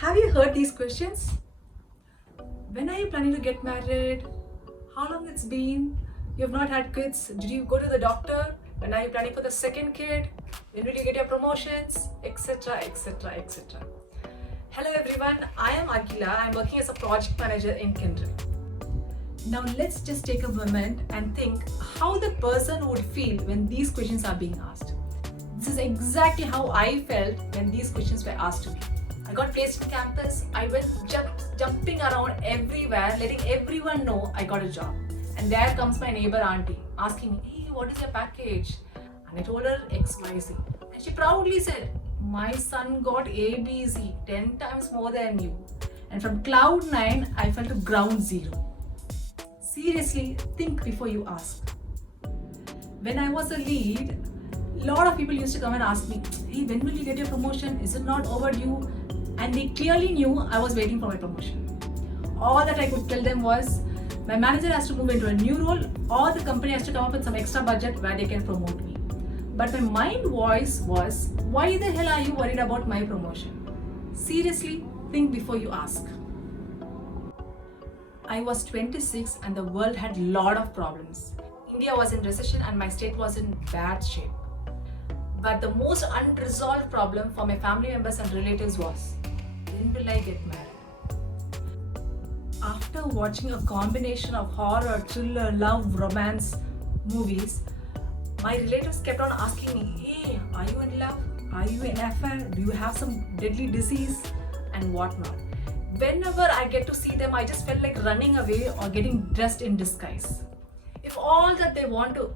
Have you heard these questions? When are you planning to get married? How long it's been? You have not had kids. Did you go to the doctor? When are you planning for the second kid? When will you get your promotions? Etc. etc. etc. Hello everyone, I am Akhila. I am working as a project manager in Kindred. Now let's just take a moment and think how the person would feel when these questions are being asked. This is exactly how I felt when these questions were asked to me. I got placed in campus. I went jumping around everywhere, letting everyone know I got a job. And there comes my neighbor auntie asking me, "Hey, what is your package?" And I told her XYZ. And she proudly said, "My son got ABC 10 times more than you." And from cloud 9, I fell to ground zero. Seriously, think before you ask. When I was a lead, a lot of people used to come and ask me, "Hey, when will you get your promotion? Is it not overdue?" And they clearly knew I was waiting for my promotion. All that I could tell them was, my manager has to move into a new role or the company has to come up with some extra budget where they can promote me. But my mind voice was, why the hell are you worried about my promotion? Seriously, think before you ask. I was 26 and the world had a lot of problems. India was in recession and my state was in bad shape. But the most unresolved problem for my family members and relatives was, when will I get married? After watching a combination of horror, thriller, love, romance movies, my relatives kept on asking me, "Hey, are you in love? Are you in affair? Do you have some deadly disease?" and whatnot. Whenever I get to see them, I just felt like running away or getting dressed in disguise. If all that they want to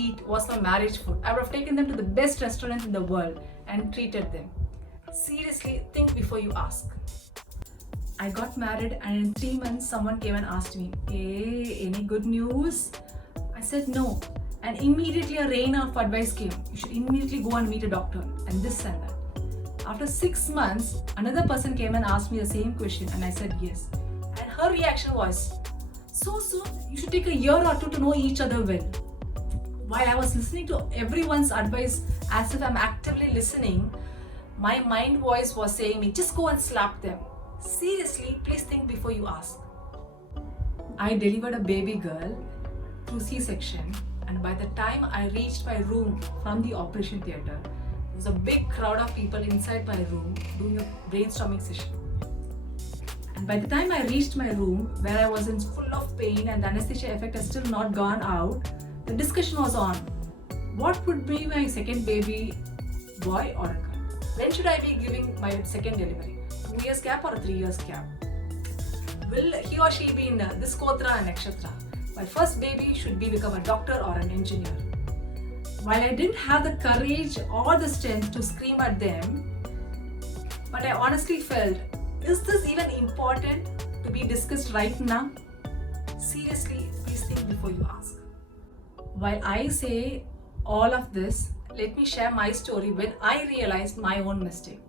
eat was my marriage food, I would have taken them to the best restaurants in the world and treated them. Seriously, think before you ask. I got married and in 3 months someone came and asked me, "Hey, any good news?" I said no. And immediately a rain of advice came. You should immediately go and meet a doctor and this and that. After 6 months, another person came and asked me the same question and I said yes. And her reaction was, "So soon? You should take a year or two to know each other well." While I was listening to everyone's advice as if I'm actively listening, my mind voice was saying me, "Just go and slap them." Seriously, please think before you ask. I delivered a baby girl through Csection, and by the time I reached my room from the operation theatre, there was a big crowd of people inside my room doing a brainstorming session. And by the time I reached my room, where I was in full of pain and the anesthesia effect has still not gone out, the discussion was on. What would be my second baby, boy or a girl? When should I be giving my second delivery? 2 years gap or a 3 years gap? Will he or she be in this Kotra and Nakshatra? My first baby should become a doctor or an engineer. While I didn't have the courage or the strength to scream at them, but I honestly felt, is this even important to be discussed right now? Seriously, please think before you ask. While I say all of this, let me share my story when I realized my own mistake.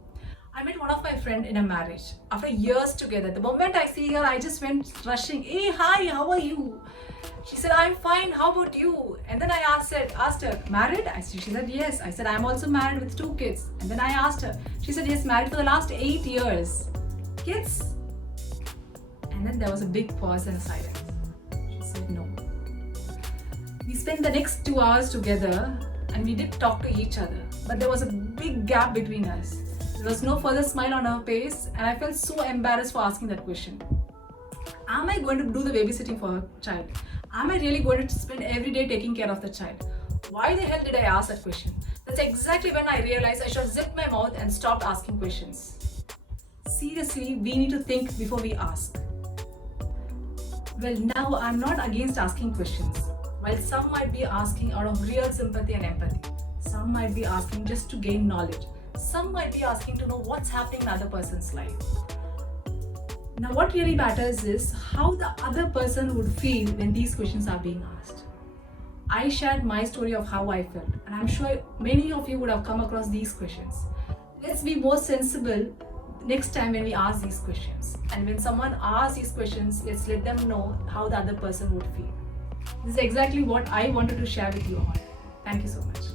I met one of my friends in a marriage. After years together, the moment I see her, I just went rushing, "Hey, hi, how are you?" She said, "I'm fine, how about you?" And then I asked her, "Married?" She said, "Yes." I said, "I'm also married with 2 kids." And then I asked her, she said, "Yes, married for the last 8 years. Kids?" And then there was a big pause and a silence. She said, "No." We spent the next 2 hours together and we did talk to each other, but there was a big gap between us. There was no further smile on her face and I felt so embarrassed for asking that question. Am I going to do the babysitting for her child? Am I really going to spend every day taking care of the child? Why the hell did I ask that question? That's exactly when I realized I should have zipped my mouth and stopped asking questions. Seriously, we need to think before we ask. Well, now I'm not against asking questions. While some might be asking out of real sympathy and empathy, some might be asking just to gain knowledge, some might be asking to know what's happening in other person's life. Now what really matters is how the other person would feel when these questions are being asked. I shared my story of how I felt and I'm sure many of you would have come across these questions. Let's be more sensible next time when we ask these questions. And when someone asks these questions, let's let them know how the other person would feel. This is exactly what I wanted to share with you all. Thank you so much.